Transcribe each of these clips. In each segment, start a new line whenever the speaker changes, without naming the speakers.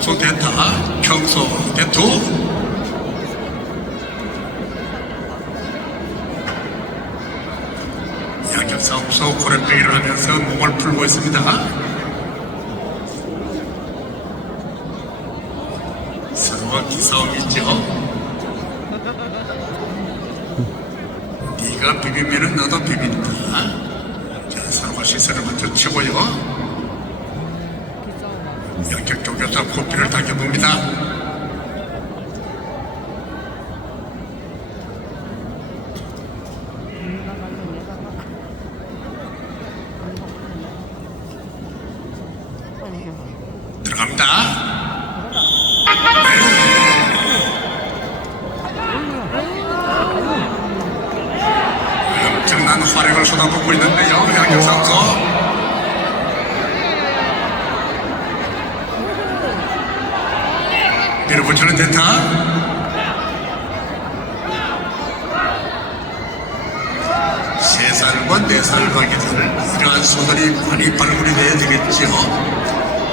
홍소 대타, 청소 대투. 양력 싸움소 고래빼기를 하면서 몸을 풀고 있습니다. 서로가 기싸움이죠. 네가 비비면은 너도 비빈다. 자, 서로가 시선을 먼저 치고요. 양쪽 쪽에서 코피를. 네. 엄청난 화력을 쏟아붓고 있는데요, 양경 선수. 밀어붙이는 대타. 세 살과 네살 가게들 이러한 소들이 많이 발굴이 돼야 되겠죠.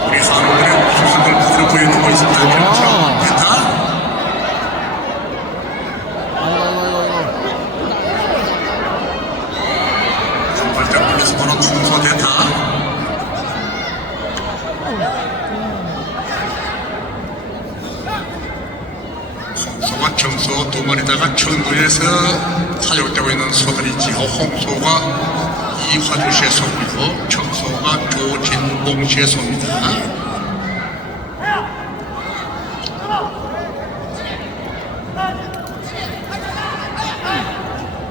우리 한국의 수술들 그대로 보여주고 있습니다. 밀어붙이는 대타. 한 발짝 물러서 보는 홍소 대타. 청소 두 마리다가 천구에서 사육되고 있는 소들이지요. 홍소가 이화주시의 소고요. 청소가 조진봉시의 소입니다.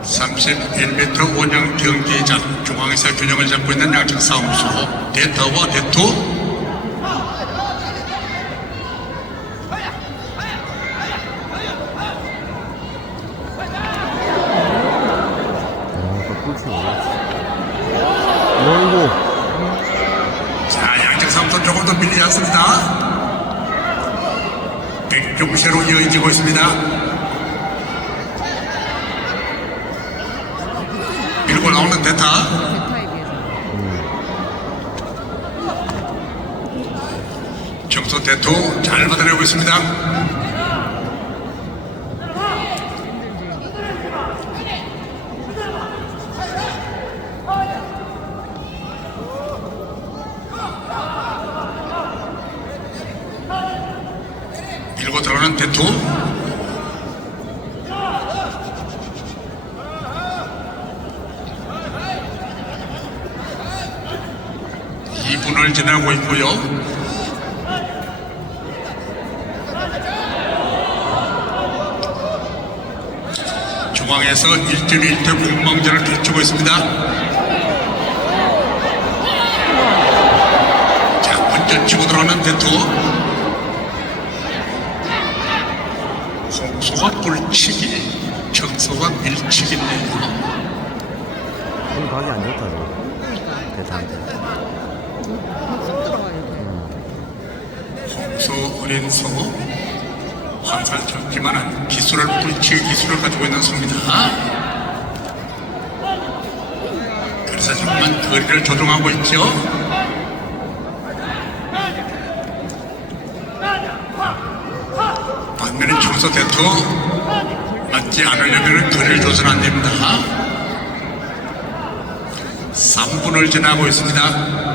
31m 원형 경기장 중앙에서 균형을 잡고 있는 양측 싸움소 대타와 대투 싸움소 조금 더 밀리지 않습니다. 백종세로 이어지고 있습니다. 밀고 나오는 대타. 청소 대투 잘 받아내고 있습니다 2분을 지나고 있고요. 중앙에서 일주일 일퇴 공방전을 펼치고 있습니다. 자, 먼저 치고 들어오는 대투. 홍소가 불치기, 정소가 밀치기인데요.
방이 안 좋다, 저. 대단한
소 어린 소, 한살 적지만은 기술을 불치기 기술을 가지고 있는 소입니다. 그래서 정말 거리를 조종하고 있죠. 반면에 청소 대투 맞지 않으려면 거리를 조절 안 됩니다. 3분을 지나고 있습니다.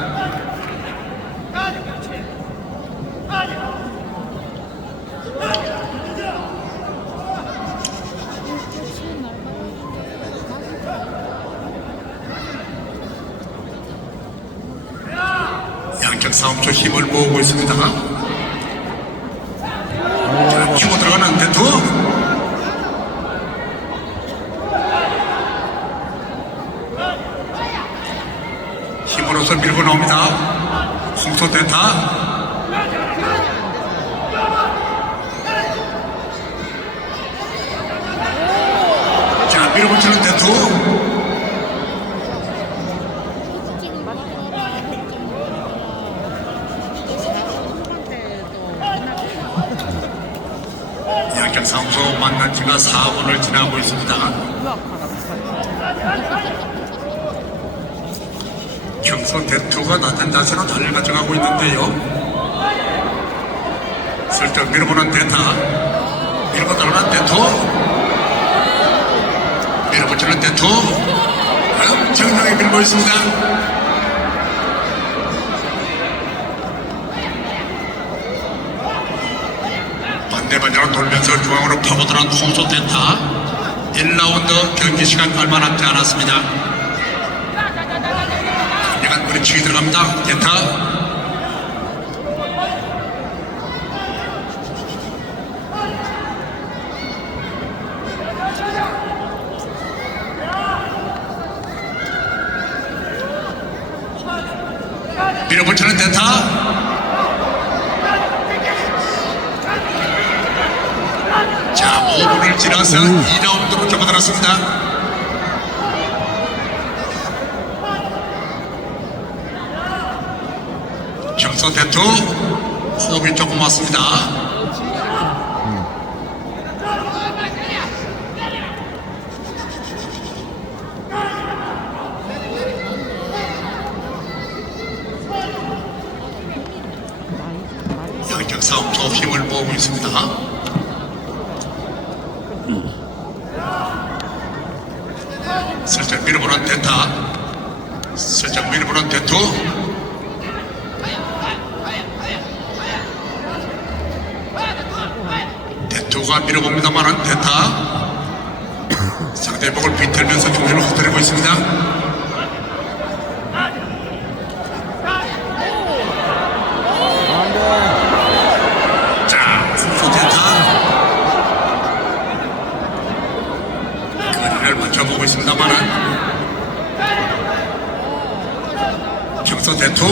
양쪽 싸움초 힘을 모으고 있습니다. 자, 치고 들어가는 대투. 힘으로서 밀고 나옵니다. 홍소 대타. 자, 밀어붙이는 대투. 싸움소 만난 지가 4분을 지나고 있습니다. 경선 대투가 낮은 자세로 달려 가져가고 있는데요. 슬쩍 밀어보는 대타 밀고 들어가는 대토 밀어붙이는 대토 엄청나게 밀고 있습니다 반대 방향으로 돌면서 홍소 대타 1라운드 경기 시간 얼마 남지 않았습니다. 약간 뿌리치기 들어갑니다. 대타. 밀어붙이는 대타 자 5분을 지나서 2라운드로 접어들었습니다. 정서 대투 호흡이 조금 왔습니다. 양적 싸움도 힘을 모으고 있습니다 슬쩍 밀어보는 대타. 슬쩍 밀어보는 대투 대투가 밀어봅니다만은 대타. 상대복을 비틀면서 중심을 흩어내고 있습니다
안돼
자 홍수 대타 거리를 맞춰보고 있습니다만은 경서 대투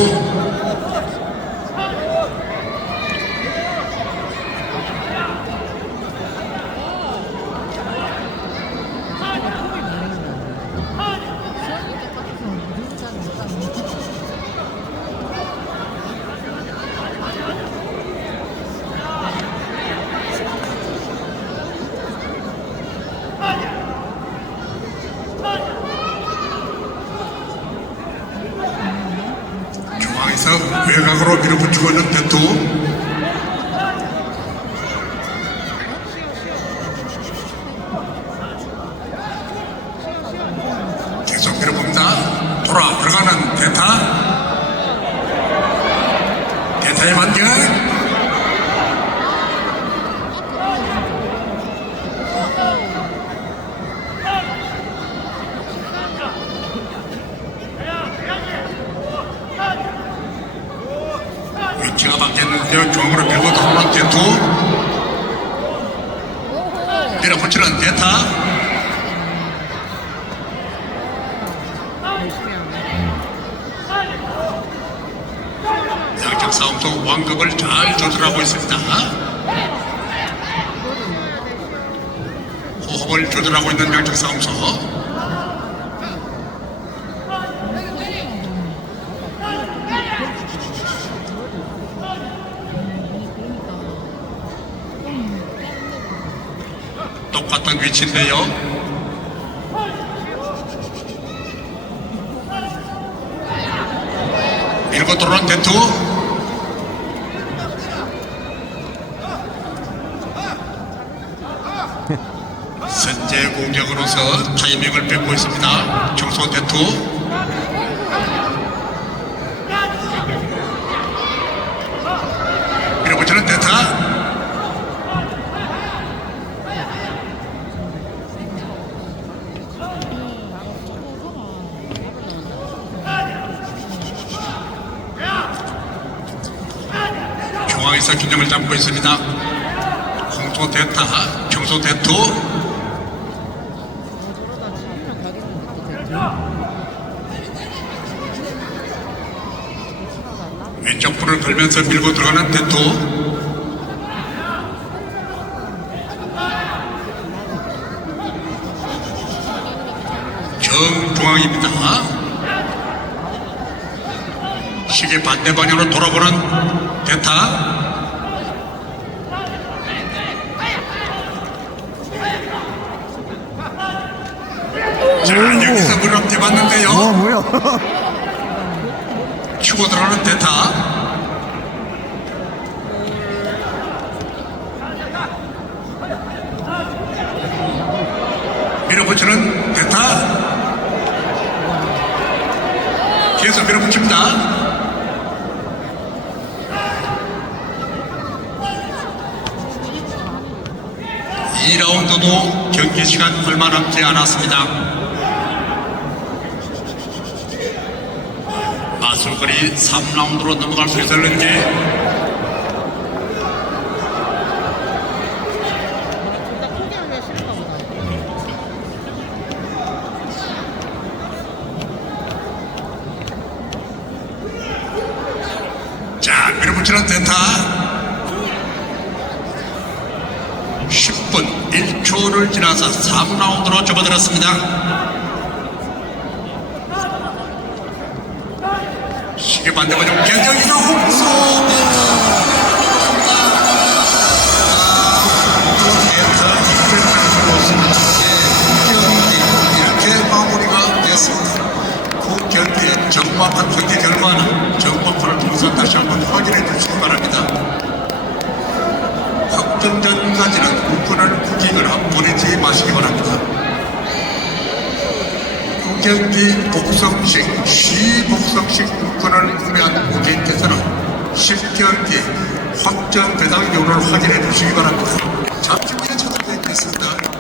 중앙에서 외곽으로 밀어붙이고 있는 대투 계속 밀어봅니다. 돌아 들어가는 대타. 대타의 반격 위치가 바뀌었는데요 중앙으로 밀고 들어오는 대투 밀어붙이는 대타
열심히 하네.
양적 싸움 속 완급을 잘 조절하고 있습니다. 호흡을 조절하고 있는 양적 싸움소. 똑같은 위치인데요. 밀고 들어오는 대투. 선제 공격으로서 타이밍을 뺏고 있습니다. 청소 대투. 밀어붙이는 대타. 중앙에서 균형을 잡고 있습니다. 홍소 대타, 청소 대투.
저러다 진짜 가겠는데 또 됐죠?
왼쪽 불을 걸면서 밀고 들어가는 대투. 정중앙입니다. 시계 반대 방향으로 돌아보는 대타. 자, 여기서 물을 잡았는데요.
어 뭐야
치고 들어가는 대타. 2라운드도 경기 시간 얼마 남지 않았습니다. 마술거리 3라운드로 넘어갈 수 있었는지. 자, 밀어붙이는 대타. 10분 1초를 지나서 3라운드로 접어들었습니다. 시계 견적이죠. 홍수. 복성식, 시복성식 국권을 구매한 고객께서는 10경기 확정 배당 여부를 확인해 주시기 바랍니다. 잠시 후에 찾아뵙겠습니다.